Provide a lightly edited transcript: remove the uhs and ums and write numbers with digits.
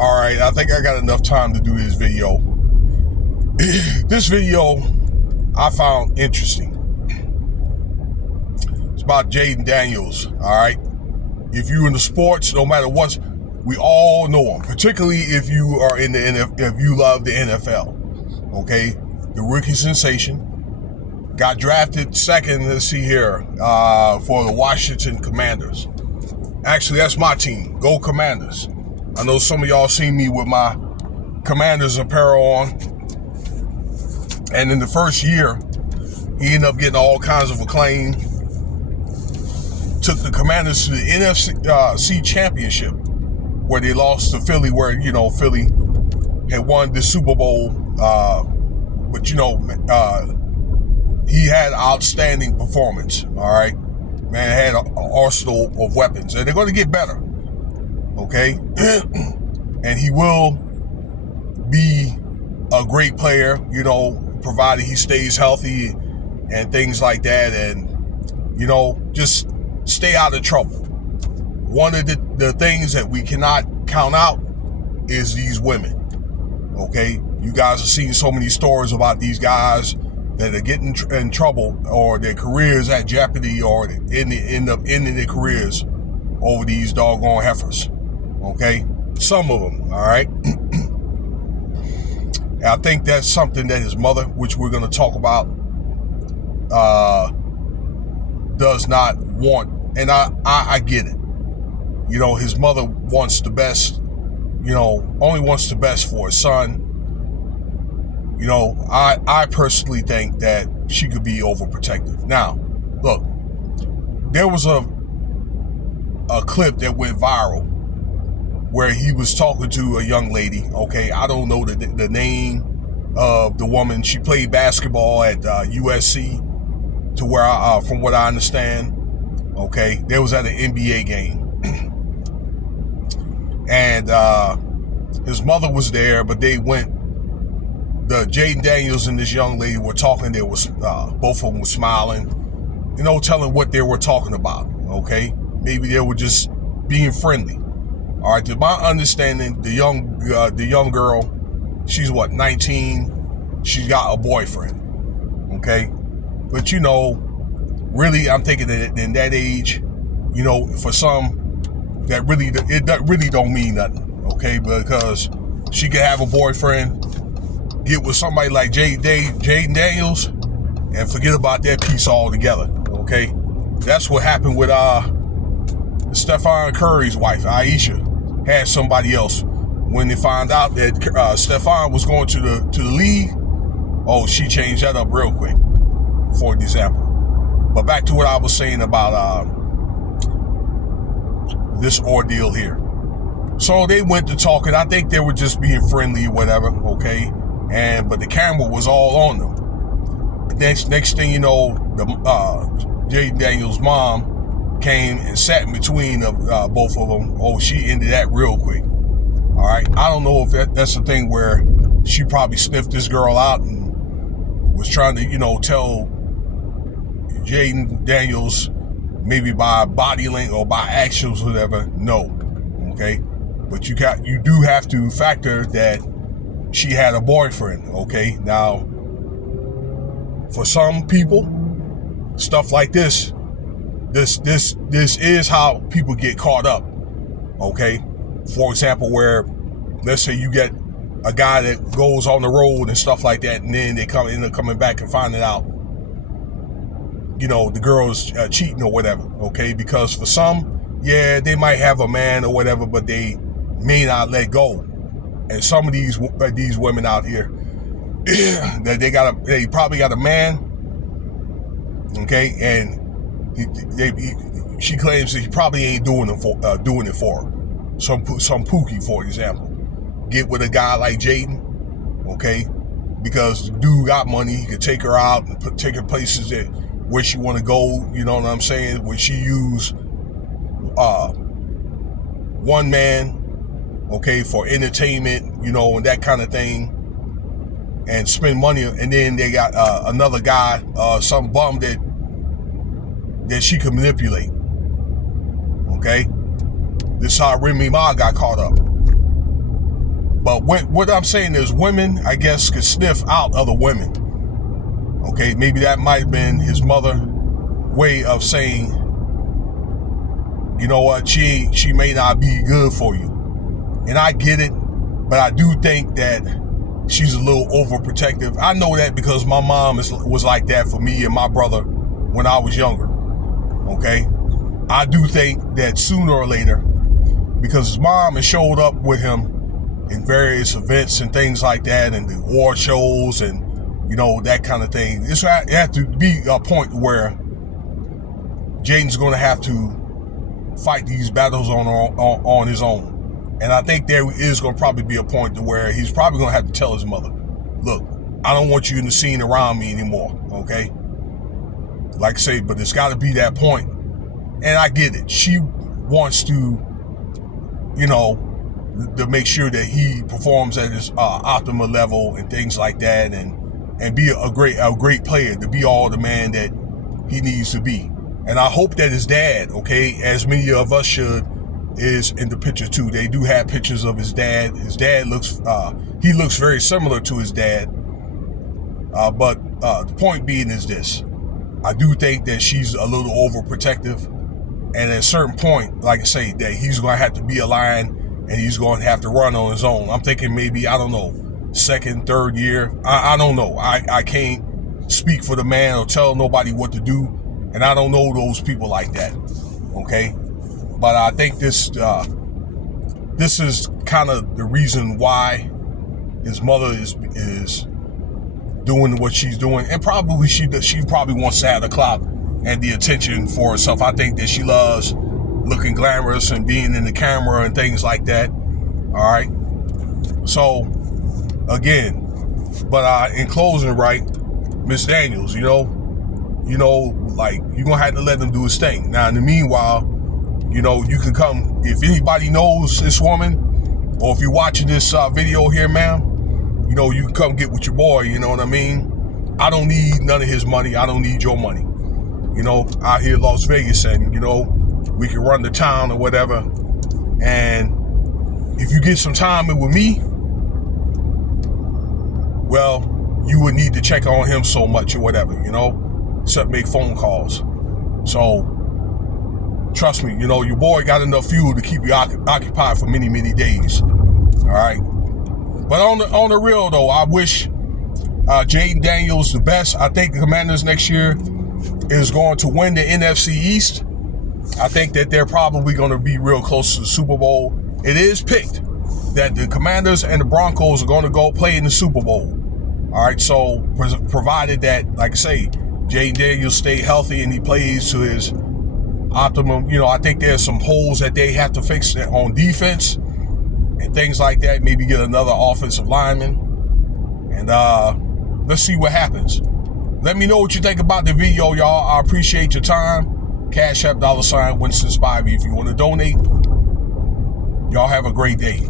All right, I think I got enough time to do this video. This video I found interesting. It's about Jayden Danels, all right? If you're in the sports, no matter what, we all know him, particularly if you are in the NFL, if you love the NFL, okay? The rookie sensation. Got drafted second, let's see here, for the Washington Commanders. Actually, that's my team. Go Commanders. I know some of y'all seen me with my Commanders apparel on. And in the first year, he ended up getting all kinds of acclaim. Took the Commanders to the NFC Championship, where they lost to Philly, where, you know, Philly had won the Super Bowl. But, you know, he had outstanding performance, all right? Man had an arsenal of weapons, and they're going to get better, okay? And he will be a great player, you know, provided he stays healthy and things like that, and, you know, just stay out of trouble. One of the things that we cannot count out is these women, okay? You guys have seen so many stories about these guys that are getting in trouble, or their careers at jeopardy, or end up ending their careers over these doggone heifers, okay? Some of them, all right? And I think that's something that his mother, which we're going to talk about, does not want. And I get it. You know, his mother wants the best, you know, only wants the best for his son. You know, I personally think that she could be overprotective. Now, look, there was a clip that went viral where he was talking to a young lady, okay? I don't know the name of the woman. She played basketball at USC, to where from what I understand, okay? They was at an NBA game. And his mother was there, but they went, the Jayden Danels and this young lady were talking. There was both of them were smiling, you know, telling what they were talking about, okay? Maybe they were just being friendly. All right, to my understanding, the young girl, she's what, 19? She's got a boyfriend, okay? But, you know, really, I'm thinking that in that age, you know, for some, that really don't mean nothing, okay? Because she could have a boyfriend, get with somebody like Jayden Danels, and forget about that piece altogether, okay? That's what happened with Stephen Curry's wife, Aisha, had somebody else. When they found out that Stephen was going to the league, oh, she changed that up real quick, for example. But back to what I was saying about this ordeal here. So they went to talking. I think they were just being friendly or whatever, okay? But the camera was all on them. Next thing you know, the Jayden Danels' mom came and sat in between both of them. Oh, she ended that real quick. All right, I don't know if that's the thing where she probably sniffed this girl out and was trying to, you know, tell Jayden Danels, maybe by body language or by actions, whatever. No, okay, but you do have to factor that she had a boyfriend, okay? Now, for some people, stuff like this is how people get caught up, okay? For example, where, let's say you get a guy that goes on the road and stuff like that, and then they end up coming back and finding out, you know, the girl's cheating or whatever, okay? Because for some, yeah, they might have a man or whatever, but they may not let go. And some of these women out here, that they probably got a man, okay, and she claims that he probably ain't doing it for her. Some pookie, for example, get with a guy like Jayden, okay, because the dude got money. He could take her out and take her places where she want to go. You know what I'm saying? Where she use one man, okay, for entertainment, you know, and that kind of thing, and spend money. And then they got another guy, some bum that she could manipulate, okay? This is how Remy Ma got caught up. But what I'm saying is women, I guess, could sniff out other women. Okay, maybe that might have been his mother way of saying, you know what, she may not be good for you. And I get it, but I do think that she's a little overprotective. I know that because my mom was like that for me and my brother when I was younger. Okay? I do think that sooner or later, because his mom has showed up with him in various events and things like that, and the award shows and, you know, that kind of thing. It has to be a point where Jayden's going to have to fight these battles on his own. And I think there is going to probably be a point to where he's probably going to have to tell his mother, look, I don't want you in the scene around me anymore, okay? Like I say, but it's got to be that point. And I get it. She wants to, you know, to make sure that he performs at his optimal level and things like that, and be a great player, to be all the man that he needs to be. And I hope that his dad, okay, as many of us should, is in the picture too. They do have pictures of his dad. His dad looks very similar to his dad. But the point being is this: I do think that she's a little overprotective, and at a certain point, like I say, that he's going to have to be a lion and he's going to have to run on his own. I'm thinking maybe, I don't know, second, third year. I don't know. I can't speak for the man or tell nobody what to do, and I don't know those people like that. Okay. But I think this is kind of the reason why his mother is doing what she's doing, and probably she probably wants to have the clout and the attention for herself. I think that she loves looking glamorous and being in the camera and things like that. All right. So again, but in closing, right, Miss Danels, you know, like, you're gonna have to let him do his thing. Now, in the meanwhile, you know, you can come, if anybody knows this woman, or if you're watching this video here, ma'am, you know, you can come get with your boy, you know what I mean? I don't need none of his money. I don't need your money. You know, out here in Las Vegas, and, you know, we can run the town or whatever. And if you get some time with me, well, you would need to check on him so much or whatever, you know, except make phone calls. So, trust me, you know, your boy got enough fuel to keep you occupied for many, many days. All right. But on the real, though, I wish Jayden Danels the best. I think the Commanders next year is going to win the NFC East. I think that they're probably going to be real close to the Super Bowl. It is picked that the Commanders and the Broncos are going to go play in the Super Bowl. All right. So provided that, like I say, Jayden Danels stay healthy and he plays to his optimum. You know, I think there's some holes that they have to fix on defense and things like that. Maybe get another offensive lineman, and let's see what happens. Let me know what you think about the video, y'all. I appreciate your time. Cash App $Winston Spivey if you want to donate. Y'all have a great day.